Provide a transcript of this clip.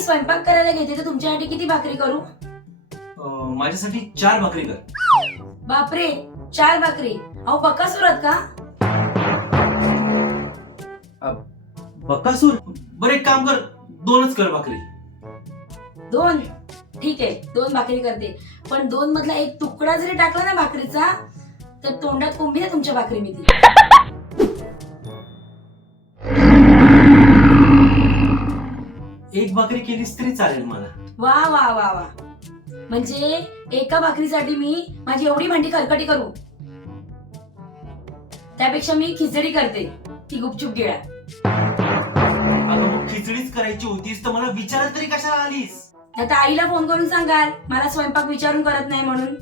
स्वयंपाक करायला घेते तर तुमच्यासाठी किती भाकरी करू? माझ्यासाठी 4 भाकरी कर. बापरे, 4 भाकरी? अहो बकासूर आहात का? बकासूर? बरं एक काम कर, 2च कर भाकरी. 2? ठीक आहे, 2 भाकरी करते. पण 2 मधला एक तुकडा जरी टाकला ना भाकरीचा तर तोंडात कोंबी ना तुमच्या भाकरी मी ती. एक भाकरी केलीस तरी चालेल मला. वा वा वा वा, म्हणजे एका भाकरीसाठी मी माझी एवढी भांडी खरकटी करू? त्यापेक्षा मी खिचडी करते, ती गुपचूप गिळा. अगं मग खिचडीच करायची होतीस तर मला विचारत तरी कशाला आलीस? आता आईला फोन करून सांगाल मला स्वयंपाक विचारून करत नाही म्हणून.